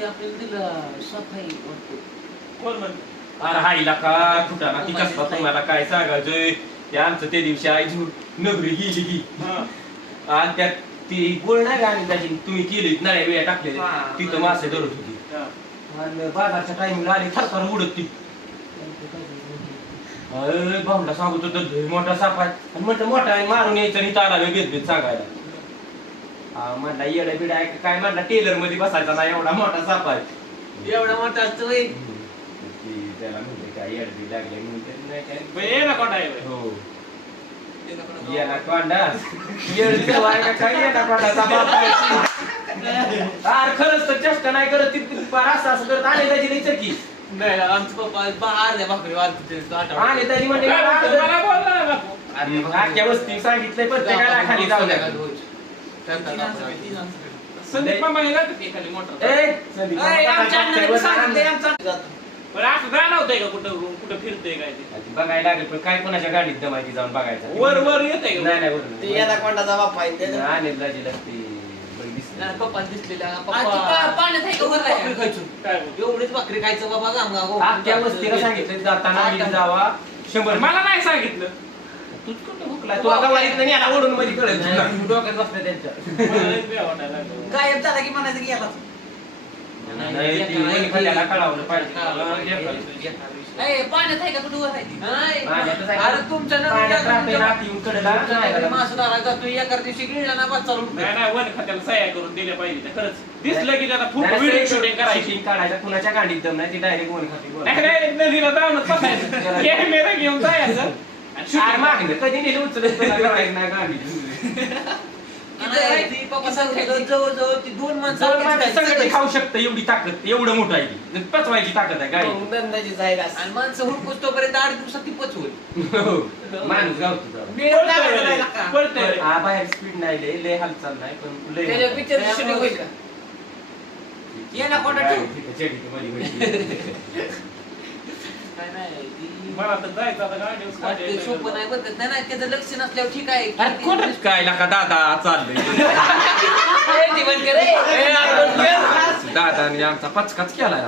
ते आपल्याला दिलं सफाई वाटतो. कोण म्हणतो? अरे हायला का कुठं ना ती कसला तुम्हाला काय सांगायचंय ते आमचं त्या दिवशी आई नगरी गेली की आणि त्यात ती गोळ नाही गाणी त्याची तुम्ही केली नाही वेळा टाकलेली तिथं मासे धरत होती आणि बाजारच्या टाइमला आली थरथर उडत ती भाऊला सांगत होतं मोठा साप आहे आणि म्हटलं मोठा आहे मारून यायचं आणि तारा भेद सांगायला म्हणला येडा बिडा आहे काय म्हणला टेलर मध्ये बसायचा ना एवढा मोठा साप आहे एवढा मोठा असतो त्याला म्हणते काय येडबी लागले म्हणून नाही काय येडा कोंडा आहे हो येडा कोंडा येडबी व्हायला काय येडा कोंडाचा बाप अरे खरंच तर चेष्टा नाही करत ती असं करत आले त्याची नाही चकी नाही आमचं पप्पा अर्ध्या भाकरी वाजते आणि त्याची म्हणजे मला बोलला ना बापू आजच्या वस्ती सांगितलंय प्रत्येकाला खाली जाऊ द्या संदीप मामा हे जातात एखादी मोटर ए संदीप बरं असं जाणं होतंय का कुठं फिरतंय काय ते बघायला लागेल पण काय कोणाच्या गाडीत दमायची जाऊन बघायचं वर येतंय का नाही नाही ते याला कोंडाचा बाप आहे आणि लाजी लागते पप्पा दिसलेला पाण्यात आहे का वर भाकरी खायचो काय एवढीच भाकरी खायचं बाबा गाम आजच्या वस्तीला सांगितलं जाताना नीट जावा 100 मला नाही सांगितलं तूच कुठं हुकलाय तुला गवारीत नाही याला ओढून मध्ये कळेल तुला डोक्यात बसलं त्यांच्या मला लयच भ्या वाटायला लागलं. गायब झाला की म्हणायचं की याला नाही ती वणी खाल्याला कळावलं पाहिजे पाण्यात आहे का कुठं वर आहे पाण्यातच आहे. अरे तुमच्या पाण्यात राहते नाती येऊन कडेला नाही घालायला. मासं धरायला जातो एका दिवशी गिळला ना बस चालू नाही नाही वन खात्याला सह्या करून दिल्या पाहिजे त्या खरंच दिसलं की त्याला फोटो नाही, व्हिडिओ नाही, शूटिंग करायची shooting काढायचं कुणाच्या गाडीत दम नाही ती डायरेक्ट वन खाती बोल. नाही नाही नदीला जाऊनच बसायचं कॅमेरा घेऊन जायचं आणि अरे shooting मागणं कधी नेलं उचलत तुला कळायचं नाही गाडी. पप्पा सांगितलं जवळजवळ ती दोन जर माझी सगळं माणसं खाऊ शकतं एवढी ताकद एवढं मोठं आहे ती पचवायची ताकद आहे गाडी आणि माणसं हुडकूस तोपर्यंत 8 दिवसात ती पचवल हो. माणूस गावतो जरा. पळतंय हा बाहेर स्पीड नाही लय लय हालचाल नाही पण लय त्याच्या मोठा. पिक्चर शूटिंग होईल का ये ना कोणा काय ठेवू. तिथं चेडीच्या मध्ये बसली. काय नाही ती- मला तर जायचं आता गाडी ते सोपं नाही बघत नाही नाही त्याचं लक्ष नसल्यावर ठीक आहे अरे कोण काय लाका दादा चाललंय ती म्हणते रे. दादाने आमचा पचकाच केलाय